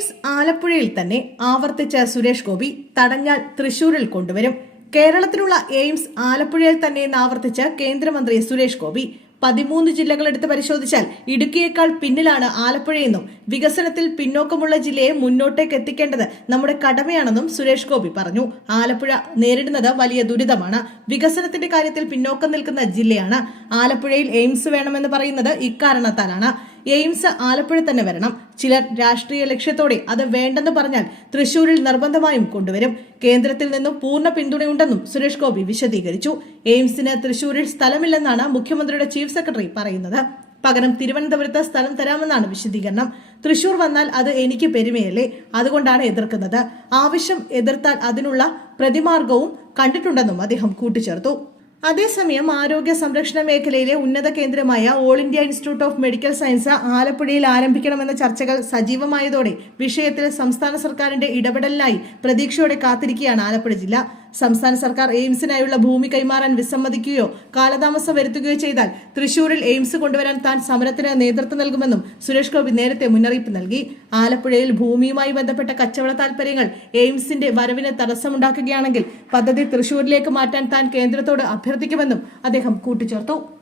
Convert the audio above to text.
AIIMS ആലപ്പുഴയിൽ തന്നെ ആവർത്തിച്ച സുരേഷ് ഗോപി തടഞ്ഞാൽ തൃശൂരിൽ കൊണ്ടുവരും. കേരളത്തിലുള്ള എയിംസ് ആലപ്പുഴയിൽ തന്നെ എന്ന് ആവർത്തിച്ച കേന്ദ്രമന്ത്രി സുരേഷ് ഗോപി പതിമൂന്ന് ജില്ലകൾ എടുത്ത് പരിശോധിച്ചാൽ ഇടുക്കിയേക്കാൾ പിന്നിലാണ് ആലപ്പുഴയെന്നും വികസനത്തിൽ പിന്നോക്കമുള്ള ജില്ലയെ മുന്നോട്ടേക്ക് എത്തിക്കേണ്ടത് നമ്മുടെ കടമയാണെന്നും സുരേഷ് ഗോപി പറഞ്ഞു. ആലപ്പുഴ നേരിടുന്നത് വലിയ ദുരിതമാണ്. വികസനത്തിന്റെ കാര്യത്തിൽ പിന്നോക്കം നിൽക്കുന്ന ജില്ലയാണ്. ആലപ്പുഴയിൽ എയിംസ് വേണമെന്ന് പറയുന്നത് ഇക്കാരണത്താലാണ്. എയിംസ് ആലപ്പുഴ തന്നെ വരണം. ചിലർ രാഷ്ട്രീയ ലക്ഷ്യത്തോടെ അത് വേണ്ടെന്ന് പറഞ്ഞാൽ തൃശൂരിൽ നിർബന്ധമായും കൊണ്ടുവരും. കേന്ദ്രത്തിൽ നിന്നും പൂർണ പിന്തുണയുണ്ടെന്നും സുരേഷ് ഗോപി വിശദീകരിച്ചു. എയിംസിന് തൃശൂരിൽ സ്ഥലമില്ലെന്നാണ് മുഖ്യമന്ത്രിയുടെ ചീഫ് സെക്രട്ടറി പറയുന്നത്. പകരം തിരുവനന്തപുരത്ത് സ്ഥലം തരാമെന്നാണ് വിശദീകരണം. തൃശൂർ വന്നാൽ അത് എനിക്ക് പെരുമയല്ലേ? അതുകൊണ്ടാണ് എതിർക്കുന്നത്. ആവശ്യം എതിർത്താൽ അതിനുള്ള പ്രതിമാർഗവും കണ്ടിട്ടുണ്ടെന്നും അദ്ദേഹം കൂട്ടിച്ചേർത്തു. അതേസമയം ആരോഗ്യ സംരക്ഷണ മേഖലയിലെ ഉന്നത കേന്ദ്രമായ all India institute of medical science ആലപ്പുഴയിൽ ആരംഭിക്കണമെന്ന ചർച്ചകൾ സജീവമായതോടെ വിഷയത്തിൽ സംസ്ഥാന സർക്കാരിന്റെ ഇടപെടലിനായി പ്രതീക്ഷയോടെ കാത്തിരിക്കുകയാണ് ആലപ്പുഴ ജില്ല. സംസ്ഥാന സർക്കാർ എയിംസിനായുള്ള ഭൂമി കൈമാറാൻ വിസമ്മതിക്കുകയോ കാലതാമസം വരുത്തുകയോ ചെയ്താൽ തൃശൂരിൽ എയിംസ് കൊണ്ടുവരാൻ താൻ സമരത്തിന് നേതൃത്വം നൽകുമെന്നും സുരേഷ് ഗോപി നേരത്തെ മുന്നറിയിപ്പ് നൽകി. ആലപ്പുഴയിൽ ഭൂമിയുമായി ബന്ധപ്പെട്ട കച്ചവട താൽപര്യങ്ങൾ എയിംസിന്റെ വരവിന് തടസ്സമുണ്ടാക്കുകയാണെങ്കിൽ പദ്ധതി തൃശൂരിലേക്ക് മാറ്റാൻ താൻ കേന്ദ്രത്തോട് അഭ്യർത്ഥിക്കുമെന്നും അദ്ദേഹം കൂട്ടിച്ചേർത്തു.